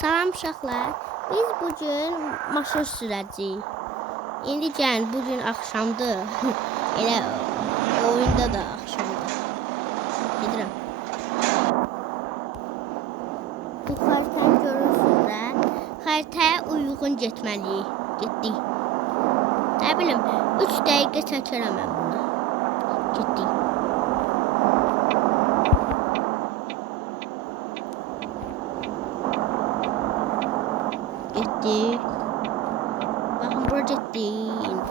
Salam uşaqlar. Biz bugün maşın sürəcəyik. İndi gəlin, bugün axşamdır. Elə oyunda da axşamdır. Gedirəm. Bu xəritəni görürsünüz də. Xəritəyə uyğun getməliyik. Getdik. Nə bilim, 3 dəqiqə çəkərəm mən bunu. Getdik. Getdik. Baxın, bura getdik.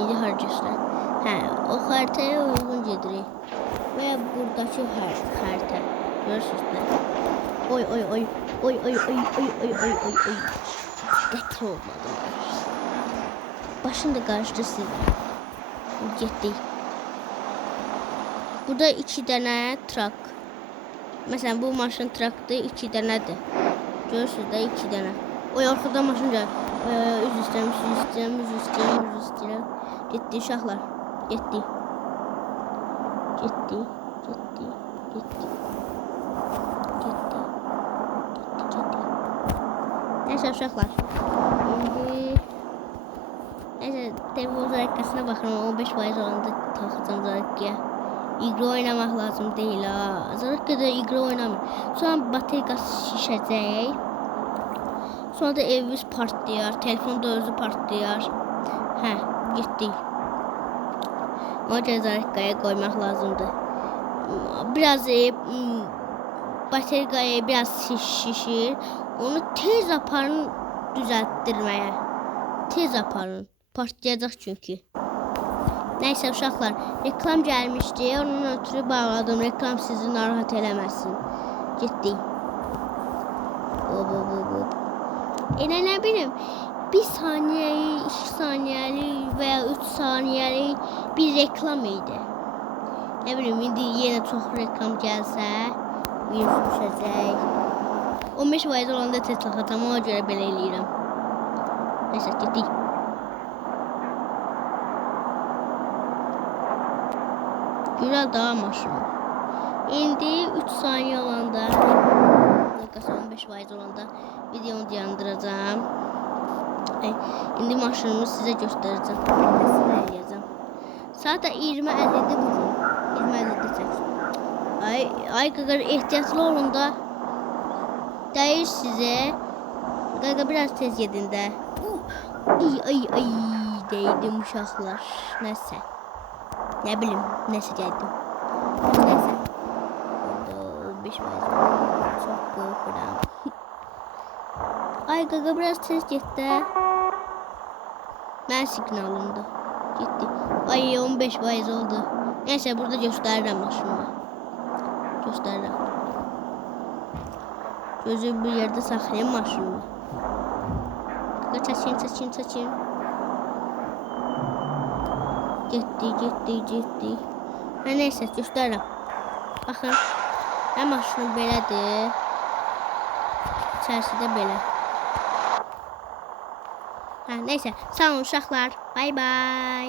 İndi harcasın. O xəritəyə uyğun gedirik. Və buradakı xəritə. Görürsünüz də. Oy. Qətir olmadı. Başım da qarışdı sizə. Getdik. Burada 2 dənə trak. Məsələn, bu maşın trakdır, 2 dənədir. Görürsünüz də 2 dənə. Oy, arxadan maşın gəlir. Üz istəyirəm. Getdik uşaqlar. Getdik. Neyse uşaqlar. Neyse, telefon zarəkasına baxıram. 15% olanda taxacam zarəkaya. İqra oynamaq lazım deyil ha. Zarəkada iqra oynamır. Sonra bateriyası şişəcək. Sonra da evimiz partlayar. Telefon da özü partlayar. Getdik. Ona görə zarəkaya qoymaq lazımdır. Biraz bateriyaya biraz şişir. Onu tez aparın düzəltdirməyə. Tez aparın. Partlayacaq çünki. Neyse uşaqlar, reklam gəlmişdi. Onun ötürü bağladım. Reklam sizi narahat eləməsin. Getdik. Elə nə bilim, 1 saniyəlik, 2 saniyəlik və ya 3 saniyəlik bir reklam idi. Nə bilim, indi yenə çox reklam gəlsə, virus düşəcək. 15% olanda tez taxacam, ona görə belə eləyirəm. Neyse, getdik. Güzel daha maşını. İndi 3 saniye olanda, dakikası 15% olanda videonu dayandıracağım. İndi maşınımı size göstereceğim. Saat 20:50'de bugün. 20:50'de çək. Ay qaqa, ehtiyatlı olun da. Deyir size. Qaqa biraz tez gedin də. Ay deydim uşaqlar. Nəsə. Ne bileyim, neyse geldim. Neyse. 15 çok korkuram. Ay gaga biraz tez gitti. Ben signalımdı. Gitti. Ay 15% oldu. Neyse burada göstereceğim maşını. Göstereceğim. Gözüm bir yerde saklayayım maşını. Gaga çekin. Getdik. Neyse göstərirəm. Baxın. Həm maşını belədir. İçərisi də belə. Neyse. Sağ olun uşaqlar. Bay bay.